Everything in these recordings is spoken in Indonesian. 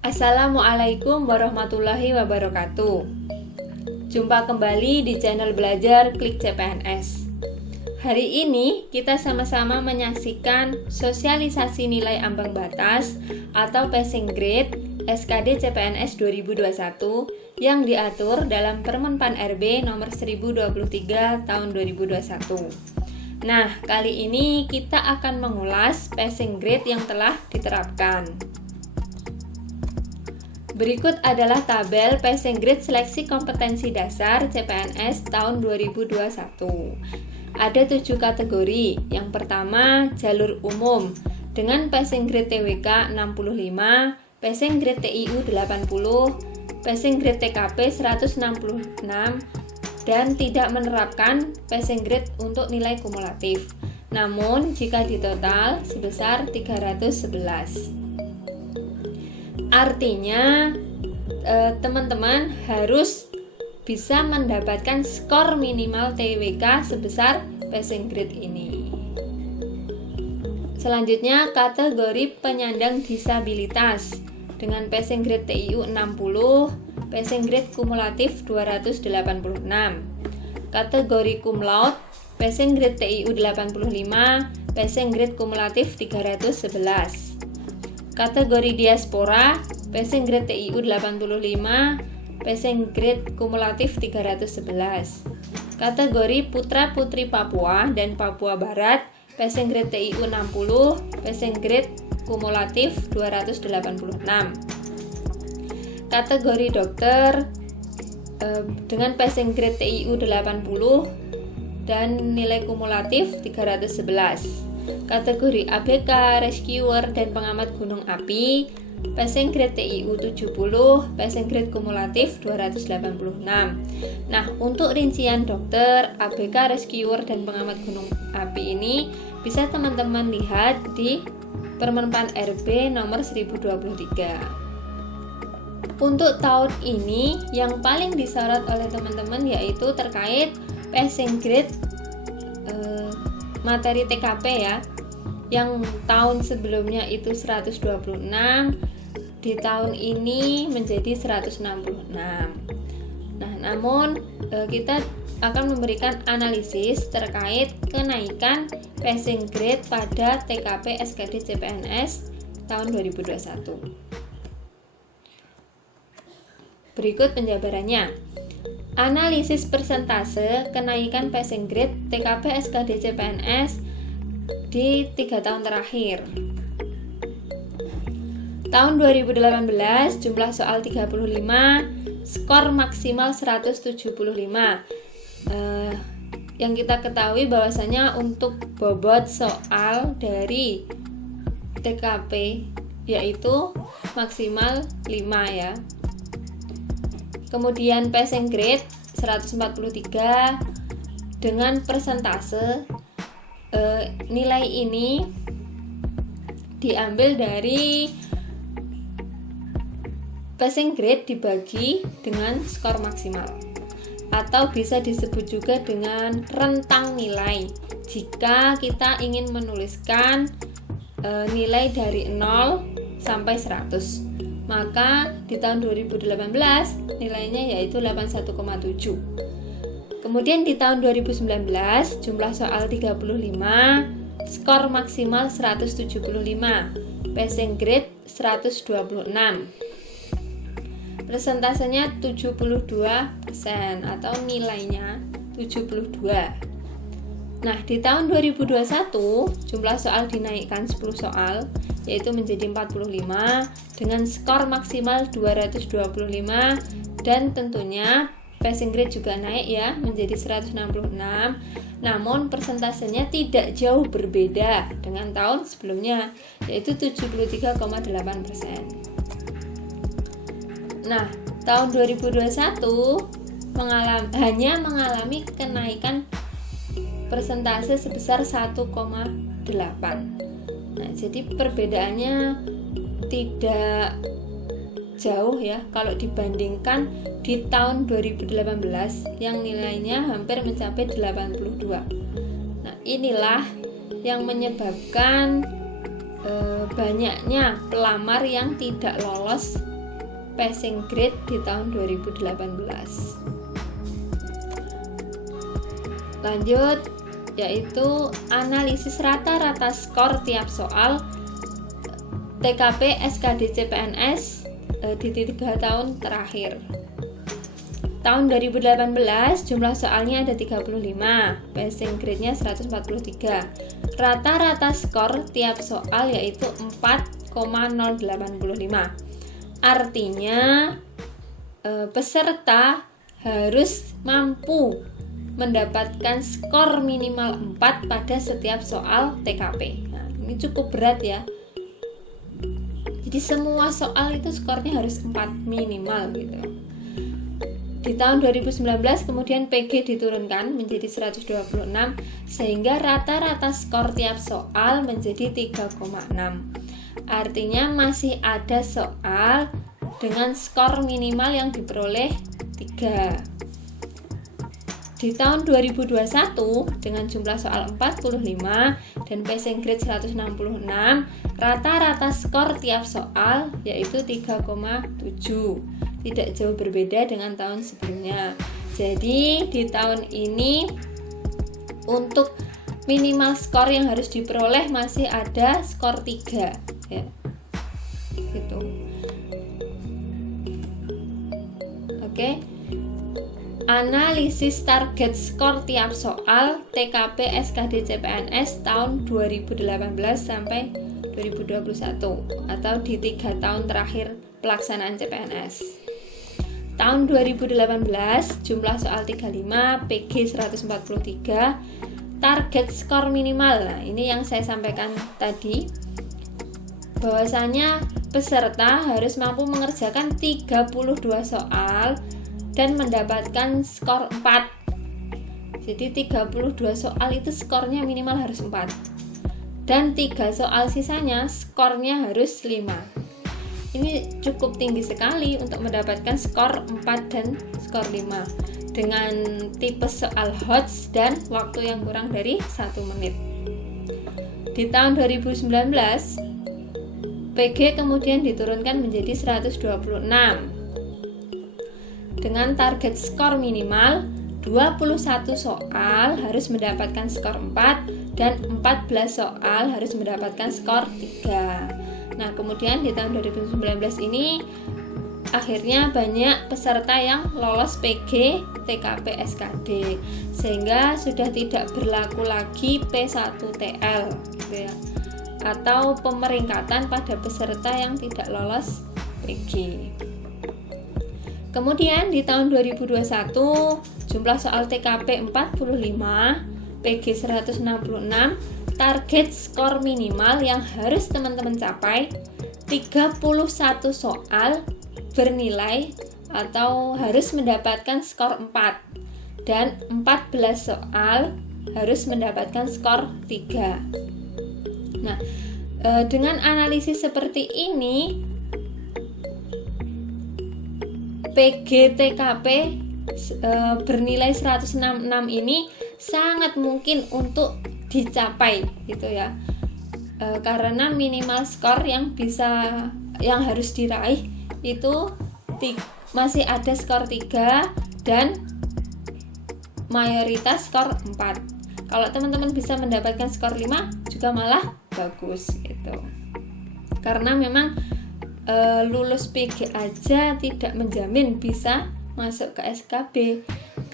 Assalamualaikum warahmatullahi wabarakatuh. Jumpa kembali di channel belajar Klik CPNS. Hari ini kita sama-sama menyaksikan sosialisasi nilai ambang batas atau passing grade SKD CPNS 2021 yang diatur dalam Permen Pan RB nomor 1023 tahun 2021. Nah, kali ini kita akan mengulas passing grade yang telah diterapkan. Berikut adalah tabel passing grade seleksi kompetensi dasar CPNS tahun 2021. Ada 7 kategori. Yang pertama, jalur umum dengan passing grade TWK 65, passing grade TIU 80, passing grade TKP 166, dan tidak menerapkan passing grade untuk nilai kumulatif. Namun, jika ditotal sebesar 311. Artinya teman-teman harus bisa mendapatkan skor minimal TWK sebesar passing grade ini. Selanjutnya kategori penyandang disabilitas dengan passing grade TIU 60, passing grade kumulatif 286. Kategori cum laude, passing grade TIU 85, passing grade kumulatif 311. Kategori diaspora, passing grade TIU 85, passing grade kumulatif 311. Kategori putra putri Papua dan Papua Barat, passing grade TIU 60, passing grade kumulatif 286. Kategori dokter dengan passing grade TIU 80 dan nilai kumulatif 311. Kategori ABK, rescuer, dan pengamat gunung api, passing grade TIU 70, passing grade kumulatif 286. Nah, untuk rincian dokter, ABK, rescuer, dan pengamat gunung api ini bisa teman-teman lihat di Permen Pan RB nomor 1023. Untuk tahun ini, yang paling disorot oleh teman-teman yaitu terkait passing grade materi TKP ya, yang tahun sebelumnya itu 126, di tahun ini menjadi 166. Nah, namun kita akan memberikan analisis terkait kenaikan passing grade pada TKP SKD CPNS tahun 2021. Berikut penjabarannya. Analisis persentase kenaikan passing grade TKP SKD CPNS di 3 tahun terakhir. Tahun 2018 jumlah soal 35, skor maksimal 175. Yang kita ketahui bahwasanya untuk bobot soal dari TKP yaitu maksimal 5 ya. Kemudian passing grade 143 dengan persentase nilai ini diambil dari passing grade dibagi dengan skor maksimal, atau bisa disebut juga dengan rentang nilai jika kita ingin menuliskan nilai dari 0 sampai 100. Maka di tahun 2018 nilainya yaitu 81,7. Kemudian di tahun 2019 jumlah soal 35, skor maksimal 175, passing grade 126. Persentasenya 72% atau nilainya 72. Nah, di tahun 2021 jumlah soal dinaikkan 10 soal yaitu menjadi 45 dengan skor maksimal 225, dan tentunya passing grade juga naik ya menjadi 166. Namun persentasenya tidak jauh berbeda dengan tahun sebelumnya yaitu 73,8%. Nah, tahun 2021 hanya mengalami kenaikan persentase sebesar 1,8. Nah, jadi perbedaannya tidak jauh ya kalau dibandingkan di tahun 2018 yang nilainya hampir mencapai 82. Nah, inilah yang menyebabkan banyaknya pelamar yang tidak lolos passing grade di tahun 2018. Lanjut, yaitu analisis rata-rata skor tiap soal TKP SKD CPNS di 3 tahun terakhir. Tahun 2018 jumlah soalnya ada 35, passing grade-nya 143. Rata-rata skor tiap soal yaitu 4,085. Artinya peserta harus mampu mendapatkan skor minimal 4 pada setiap soal TKP. Nah, ini cukup berat ya. Jadi semua soal itu skornya harus 4 minimal gitu. Di tahun 2019 kemudian PG diturunkan menjadi 126 sehingga rata-rata skor tiap soal menjadi 3,6. Artinya masih ada soal dengan skor minimal yang diperoleh 3. Di tahun 2021 dengan jumlah soal 45 dan passing grade 166, rata-rata skor tiap soal yaitu 3,7. Tidak jauh berbeda dengan tahun sebelumnya. Jadi di tahun ini untuk minimal skor yang harus diperoleh masih ada skor 3 ya. Gitu. Oke. Analisis target skor tiap soal TKP SKD CPNS tahun 2018 sampai 2021 atau di 3 tahun terakhir pelaksanaan CPNS. Tahun 2018 jumlah soal 35, PG 143, target skor minimal. Nah, ini yang saya sampaikan tadi, bahwasanya peserta harus mampu mengerjakan 32 soal dan mendapatkan skor 4. Jadi 32 soal itu skornya minimal harus 4. Dan 3 soal sisanya skornya harus 5. Ini cukup tinggi sekali untuk mendapatkan skor 4 dan skor 5 dengan tipe soal HOTS dan waktu yang kurang dari 1 menit. Di tahun 2019 PG kemudian diturunkan menjadi 126 dengan target skor minimal 21 soal harus mendapatkan skor 4 dan 14 soal harus mendapatkan skor 3. Nah, kemudian di tahun 2019 ini akhirnya banyak peserta yang lolos PG TKP SKD sehingga sudah tidak berlaku lagi P1TL gitu ya, atau pemeringkatan pada peserta yang tidak lolos PG. Kemudian di tahun 2021 jumlah soal TKP 45, PG 166, target skor minimal yang harus teman-teman capai 31 soal bernilai atau harus mendapatkan skor 4 dan 14 soal harus mendapatkan skor 3. Nah, dengan analisis seperti ini PG TKP bernilai 166 ini sangat mungkin untuk dicapai gitu ya, karena minimal skor yang harus diraih itu masih ada skor 3 dan mayoritas skor 4. Kalau teman-teman bisa mendapatkan skor 5 juga malah bagus gitu, karena memang lulus PG aja tidak menjamin bisa masuk ke SKB,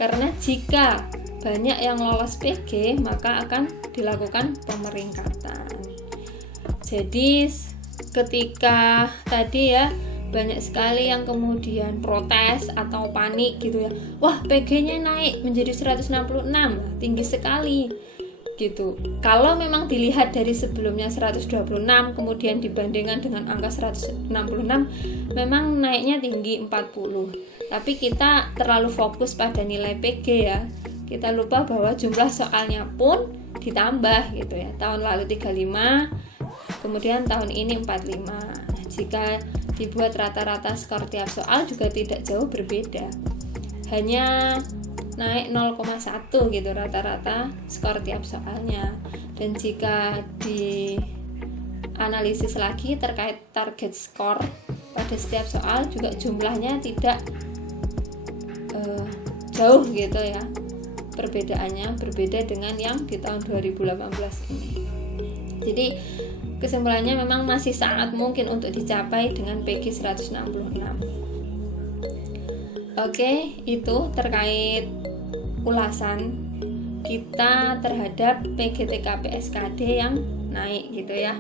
karena jika banyak yang lolos PG maka akan dilakukan pemeringkatan. Jadi ketika tadi ya banyak sekali yang kemudian protes atau panik gitu ya, wah PG-nya naik menjadi 166, tinggi sekali gitu. Kalau memang dilihat dari sebelumnya 126 kemudian dibandingkan dengan angka 166 memang naiknya tinggi 40. Tapi kita terlalu fokus pada nilai PG ya. Kita lupa bahwa jumlah soalnya pun ditambah gitu ya. Tahun lalu 35, kemudian tahun ini 45. Jika dibuat rata-rata skor tiap soal juga tidak jauh berbeda. Hanya naik 0,1 gitu rata-rata skor tiap soalnya. Dan jika dianalisis lagi terkait target skor pada setiap soal juga jumlahnya tidak jauh gitu ya, perbedaannya berbeda dengan yang di tahun 2018 ini. Jadi kesimpulannya memang masih sangat mungkin untuk dicapai dengan PG 166. Oke, itu terkait ulasan kita terhadap PGTKP SKD yang naik gitu ya.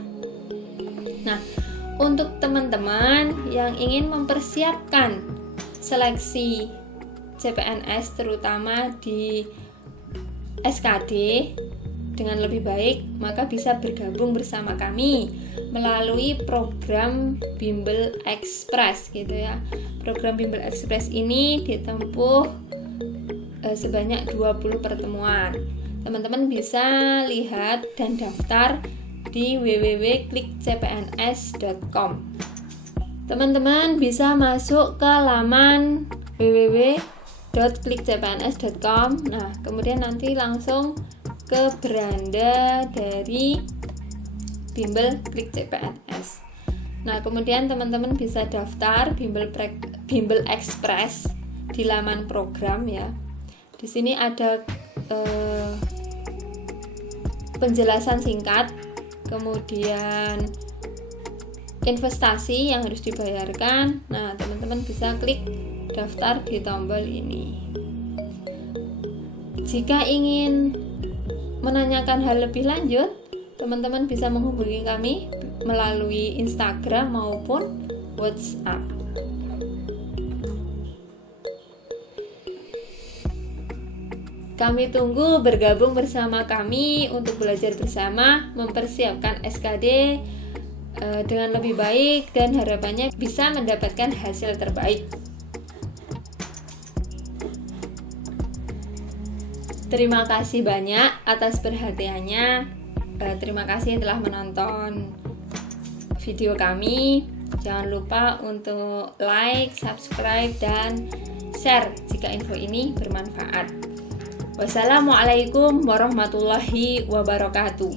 Nah, untuk teman-teman yang ingin mempersiapkan seleksi CPNS terutama di SKD dengan lebih baik, maka bisa bergabung bersama kami melalui program Bimbel Express gitu ya. Program Bimbel Express ini ditempuh sebanyak 20 pertemuan. Teman-teman bisa lihat dan daftar di www.klikcpns.com. Teman-teman bisa masuk ke laman www.klikcpns.com. Nah, kemudian nanti langsung ke beranda dari Bimbel Klik CPNS. Nah, kemudian teman-teman bisa daftar Bimbel Express di laman program ya. Di sini ada penjelasan singkat, kemudian investasi yang harus dibayarkan. Nah, teman-teman bisa klik daftar di tombol ini. Jika ingin menanyakan hal lebih lanjut, teman-teman bisa menghubungi kami melalui Instagram maupun WhatsApp. Kami tunggu bergabung bersama kami untuk belajar bersama mempersiapkan SKD dengan lebih baik dan harapannya bisa mendapatkan hasil terbaik. Terima kasih banyak atas perhatiannya. Terima kasih telah menonton video kami. Jangan lupa untuk like, subscribe, dan share jika info ini bermanfaat. Wassalamualaikum warahmatullahi wabarakatuh.